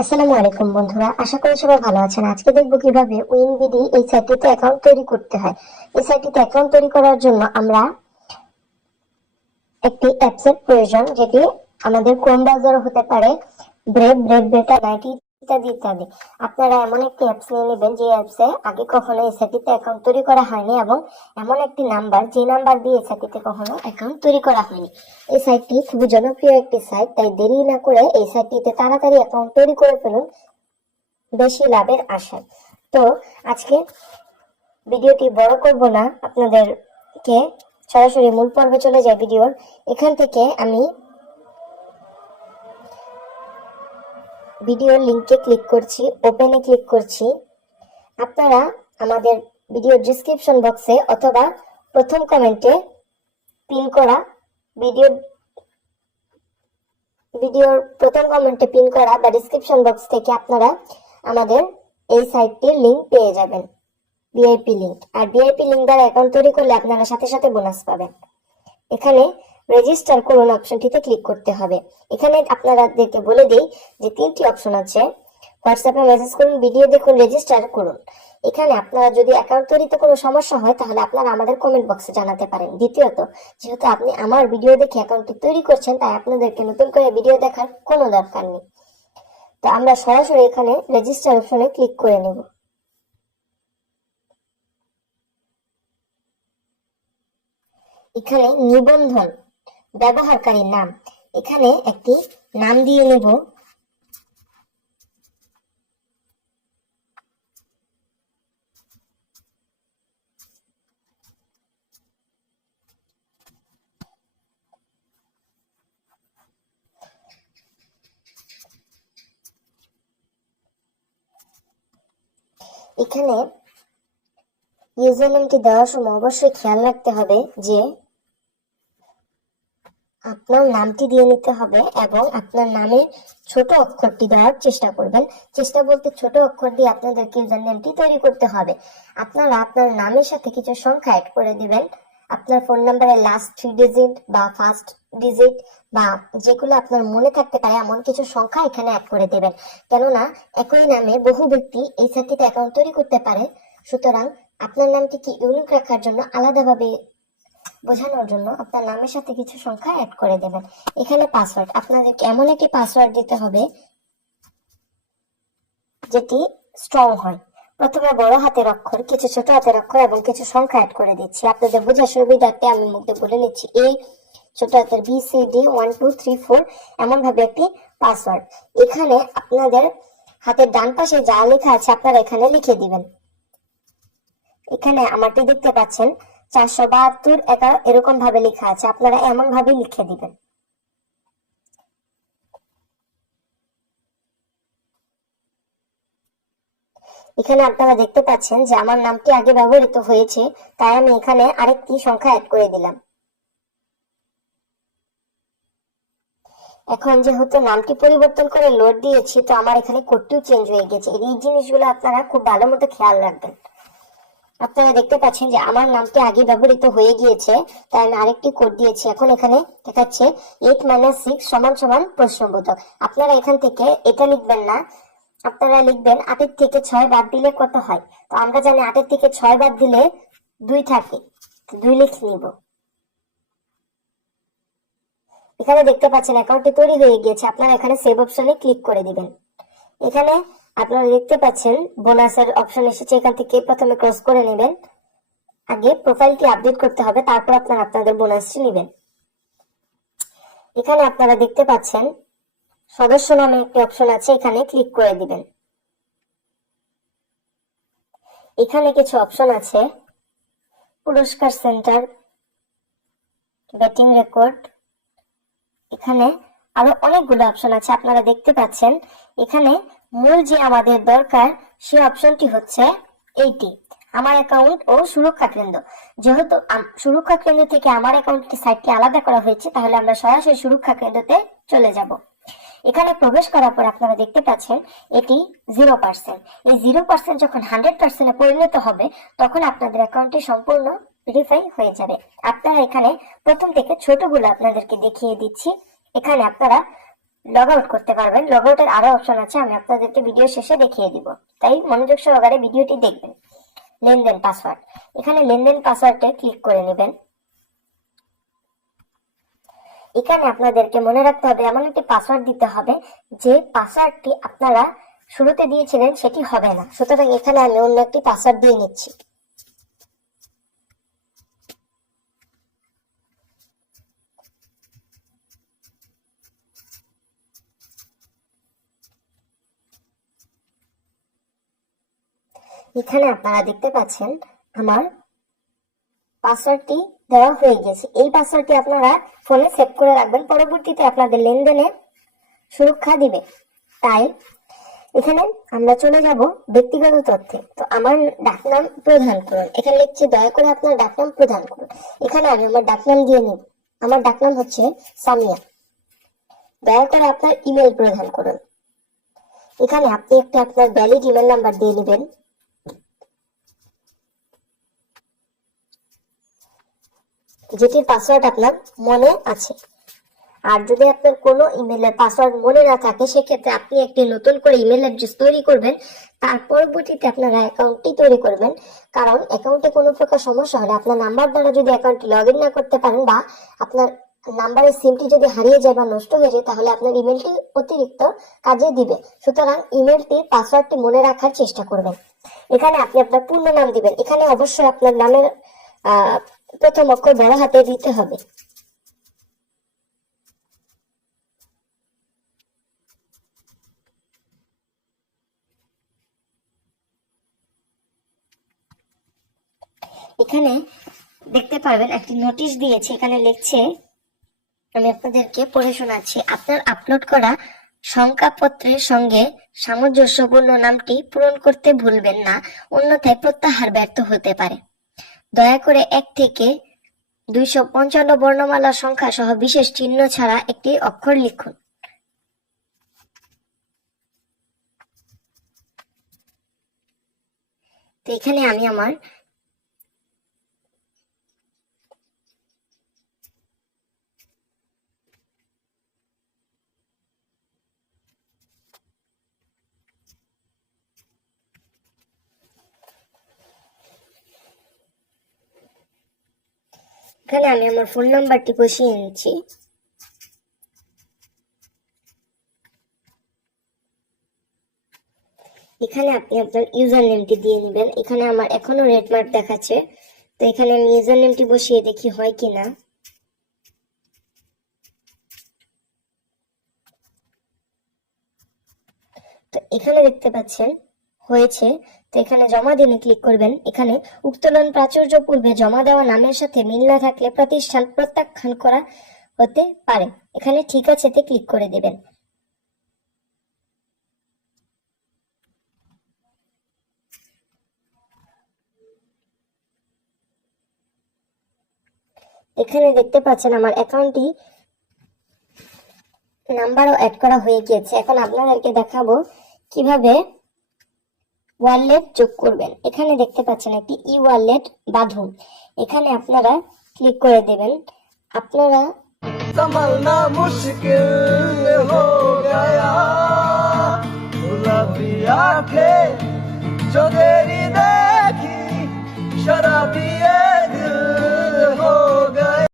আসসালামু আলাইকুম বন্ধুরা, আশা করি সবাই ভালো আছেন। আজকে দেখবো কিভাবে উইনবিডি এই সাইটটিতে অ্যাকাউন্ট তৈরি করতে হয়। এই সাইটটিতে অ্যাকাউন্ট তৈরি করার জন্য আমরা একটি অ্যাপসের প্রয়োজন, যেটি আমাদের ক্রোম ব্রাউজারও হতে পারে, ব্রেভ বেটা নাইটি ইত্যাদি ইত্যাদি। আপনারা এমন একটি অ্যাপস নিয়ে নেবেন যে অ্যাপসে আগে কখনো এই সাইটটিতে অ্যাকাউন্ট তৈরি করা হয়নি, এবং এমন একটি নাম্বার যে নাম্বার দিয়ে এই সাইটটিতে কখনো অ্যাকাউন্ট তৈরি করা হয়নি। এই সাইটটি খুবই জনপ্রিয় একটি সাইট, তাই দেরি না করে এই সাইটটিতে তাড়াতাড়ি অ্যাকাউন্ট তৈরি করে ফেলুন বেশি লাভের আশায়। তো আজকে ভিডিওটি বড় করব না, আপনাদেরকে সরাসরি মূল পর্বে চলে যায় ভিডিওর। এখান থেকে আমি ভিডিওর লিংকে ক্লিক করছি, ওপেনে ক্লিক করছি। আপনারা আমাদের ভিডিওর ডেসক্রিপশন বক্সে অথবা প্রথম কমেন্টে পিন করা ভিডিওর প্রথম কমেন্টে পিন করা বা ডেসক্রিপশন বক্স থেকে আপনারা আমাদের এই সাইটটির লিংক পেয়ে যাবেন, ভিআইপি লিংক। আর ভিআইপি লিংক দ্বারা অ্যাকাউন্ট তৈরি করলে আপনারা সাথে সাথে বোনাস পাবেন। এখানে রেজিস্টার করুন অপশনটিতে ক্লিক করতে হবে। এখানে আপনাদেরকে বলে দেই যে তিনটি অপশন আছে। হোয়াটসঅ্যাপে মেসেজ করুন, ভিডিও দেখুন, রেজিস্টার করুন। এখানে আপনারা যদি অ্যাকাউন্ট তৈরিতে কোনো সমস্যা হয় তাহলে আপনারা আমাদের কমেন্ট বক্সে জানাতে পারেন। দ্বিতীয়ত, যেহেতু আপনি আমার ভিডিও দেখে অ্যাকাউন্টটি তৈরি করছেন, তাই আপনাদেরকে নতুন করে ভিডিও দেখার কোনো দরকার নেই। তো আমরা সরাসরি এখানে রেজিস্টার অপশনে ক্লিক করে নেব। এখানে নিবন্ধন, ব্যবহারকারীর নাম, এখানে একটি নাম দিয়ে নেব। এখানে ইউজার নেমটি দেওয়ার সময় অবশ্যই খেয়াল রাখতে হবে যে আপনার নামটি দিয়ে নিতে হবে, এবং আপনার নামে ছোট অক্ষরটি দেওয়ার চেষ্টা করবেন। চেষ্টা বলতে ছোট অক্ষর দিয়ে আপনাদেরকে ইউজার নেমটি তৈরি করতে হবে। আপনারা আপনার নামের সাথে কিছু সংখ্যা অ্যাড করে দিবেন। আপনার ফোন নাম্বারের লাস্ট 3 ডিজিট বা ফার্স্ট ডিজিট বা যেগুলো আপনার মনে থাকতে পারে এমন কিছু সংখ্যা এখানে অ্যাড করে দেবেন। কেননা একই নামে বহু ব্যক্তি এই সাইটটিতে অ্যাকাউন্ট তৈরি করতে পারে। সুতরাং আপনার নামটিকে ইউনিক রাখার জন্য, আলাদাভাবে বোঝানোর জন্য আপনার নামের সাথে কিছু সংখ্যা অ্যাড করে দেবেন। এখানে পাসওয়ার্ড, আপনাদেরকে এমন একটি পাসওয়ার্ড দিতে হবে যেটি স্ট্রং হয়। প্রথমে বড় হাতের অক্ষর, কিছু ছোট হাতের অক্ষর এবং কিছু সংখ্যা অ্যাড করে দিচ্ছি। আপনাদের বোঝার সুবিধার্থে আমি মুখে বলে নিচ্ছি। ছোট হাতের BCD 1 2 3 4 এমন ভাবে একটি পাসওয়ার্ড। এখানে আপনাদের হাতের ডান পাশে যা লেখা আছে আপনারা এখানে লিখে দিবেন। এখানে আমারটি দেখতে পাচ্ছেন 472 এরকম ভাবে লেখা আছে, আপনারা এমন ভাবে লিখে দিবেন। এখানে আপনারা দেখতে পাচ্ছেন যে আমার নামটি আগে ব্যবহৃত হয়েছে, তাই আমি এখানে আরেকটি সংখ্যা অ্যাড করে দিলাম। এখন যেহেতু নামটি পরিবর্তন করে লোড দিয়েছি, তো আমার এখানে কোডটিও চেঞ্জ হয়ে গেছে। এই জিনিসগুলো আপনারা খুব ভালো মতো খেয়াল রাখবেন। আপনারা দেখতে পাচ্ছেন যে আমার নামটি আগে ব্যবহৃত হয়ে গিয়েছে, তাই আমি আরেকটি কোড দিয়েছি। এখন এখানে দেখাচ্ছে 8 - 6 = প্রশ্নবোধক। আপনারা এখান থেকে এটা লিখবেন না, আপনারা লিখবেন 8 থেকে 6 বাদ দিলে কত হয়। তো আমরা জানি 8 থেকে 6 বাদ দিলে 2 থাকে, 2 লিখে নিব। এখানে দেখতে পাচ্ছেন অ্যাকাউন্টটি তৈরি হয়ে গিয়েছে। আপনারা এখানে সেভ অপশনে ক্লিক করে দিবেন। এখানে আপনারা দেখতে পাচ্ছেন বোনাসের অপশন এসেছে, এখান থেকে প্রথমে ক্রস করে নেবেন। আগে প্রোফাইলটি আপডেট করতে হবে, তারপর আপনারা আপনাদের বোনাসটি নেবেন। এখানে আপনারা দেখতে পাচ্ছেন সদস্য নামে একটি অপশন আছে, এখানে ক্লিক করে দিবেন। এখানে কিছু অপশন আছে, পুরস্কার সেন্টার, ব্যাটিং রেকর্ড, এখানে আরো অনেকগুলো অপশন আছে আপনারা দেখতে পাচ্ছেন। এখানে মূল যে আমাদের দরকার সেই অপশনটি হচ্ছে এইটি, আমার অ্যাকাউন্ট ও সুরক্ষা কেন্দ্র। যেহেতু সুরক্ষা কেন্দ্র থেকে আমার অ্যাকাউন্টটি সাইটটি আলাদা করা হয়েছে, তাহলে আমরা সরাসরি সুরক্ষা কেন্দ্রতে চলে যাব। এখানে প্রবেশ করার পর আপনারা দেখতে পাচ্ছেন এটি 0%। এই 0% যখন 100% পরিণত হবে, তখন আপনাদের অ্যাকাউন্টটি সম্পূর্ণ ভেরিফাই হয়ে যাবে। আপনারা এখানে প্রথম থেকে ছোটগুলো আপনাদেরকে দেখিয়ে দিচ্ছি। এখানে আপনারা লগ আউট করতে পারবেন। লগ আউটের আরো অপশন আছে, আমি আপনাদেরকে ভিডিও শেষে দেখিয়ে দিব, তাই মনোযোগ সহকারে ভিডিওটি দেখবেন। লেনদেন পাসওয়ার্ড, এখানে লেনদেন পাসওয়ার্ডে ক্লিক করে নেবেন। এখানে আপনাদেরকে মনে রাখতে হবে এমন একটি পাসওয়ার্ড দিতে হবে যে পাসওয়ার্ডটি আপনারা শুরুতে দিয়েছিলেন সেটি হবে না। সুতরাং এখানে আমি অন্য একটি পাসওয়ার্ড দিয়ে নিচ্ছি। এখানে আপনারা দেখতে পাচ্ছেন আমার পাসওয়ার্ডটি দেওয়া হয়ে গেছে। এই পাসওয়ার্ডটি আপনারা ফোনে সেভ করে রাখবেন, পরবর্তীতে আপনাদের লেনদেনে সুরক্ষা দিবে। তাই এখানে আমরা চলে যাব ব্যক্তিগত তথ্যে। তো আমার ডাকনাম প্রদান করুন, এখানে লিখছে দয়া করে আপনার ডাকনাম প্রদান করুন। এখানে আমি আমার ডাকনাম দিয়ে নিব। আমার ডাকনাম হচ্ছে সামিয়া। দয়া করে আপনার ইমেল প্রদান করুন। এখানে আপনি একটা আপনার ভ্যালিড ইমেল নাম্বার দিয়ে নেবেন। যেটির পাসওয়ার্ড আপনার মনে আছে। আর যদি আপনার কোনো ইমেলের পাসওয়ার্ড মনে না থাকে, সেক্ষেত্রে আপনি একটি নতুন করে ইমেল অ্যাড্রেস তৈরি করবেন। তার পরবর্তীতে আপনারা অ্যাকাউন্টটি তৈরি করবেন, কারণ অ্যাকাউন্টে কোনো প্রকার সমস্যা হলে আপনার নাম্বার দ্বারা যদি অ্যাকাউন্টটি লগ ইন না করতে পারেন বা আপনার নাম্বারের সিমটি যদি হারিয়ে যায় বা নষ্ট হয়ে যায়, তাহলে আপনার ইমেলটি অতিরিক্ত কাজে দিবে। সুতরাং ইমেলটির পাসওয়ার্ডটি মনে রাখার চেষ্টা করবেন। এখানে আপনি আপনার পূর্ণ নাম দিবেন। এখানে অবশ্যই আপনার নামের প্রথম অক্ষর বড় হাতে দিতে হবে। এখানে দেখতে পারবেন একটি নোটিশ দিয়েছে, এখানে লিখছে, আমি আপনাদেরকে পড়ে শোনাচ্ছি। আপনার আপলোড করা শংসাপত্রের সঙ্গে সামঞ্জস্যপূর্ণ নামটি পূরণ করতে ভুলবেন না, অন্যথায় প্রত্যাহার ব্যর্থ হতে পারে। দয়া করে 1 থেকে 255 বর্ণমালা সংখ্যা সহ বিশেষ চিহ্ন ছাড়া একটি অক্ষর লিখুন। তো এখানে আমি আমার ফোন নাম্বারটি বসিয়ে নিচ্ছি। এখানে আপনি আপনার ইউজার নেমটি দিয়ে নেবেন। এখানে আমার এখনো রেড মার্ক দেখাচ্ছে, তো এখানে আমি ইউজার নেমটি বসিয়ে দেখি হয় কিনা। তো এখানে দেখতে পাচ্ছেন হয়েছে। তো এখানে জমা দিনে ক্লিক করবেন। এখানে উত্তোলন প্রাচুর্য পূর্বে জমা দেওয়া নামের সাথে মিল না থাকলে প্রতিষ্ঠান প্রত্যাখ্যান করা হতে পারে। এখানে ঠিক আছেতে ক্লিক করে দিবেন। এখানে দেখতে পাচ্ছেন আমার অ্যাকাউন্টটি নাম্বারও অ্যাড করা হয়ে গিয়েছে। এখন আপনাদেরকে দেখাবো কিভাবে ওয়ালেট যোগ করবেন। এখানে দেখতে পাচ্ছেন একটি ই ওয়ালেট বাঁধুন, এখানে আপনারা ক্লিক করে দেবেন। আপনারা संभलना मुश्किल हो गया, गुलाबी आंखें जो तेरी देखी शराबी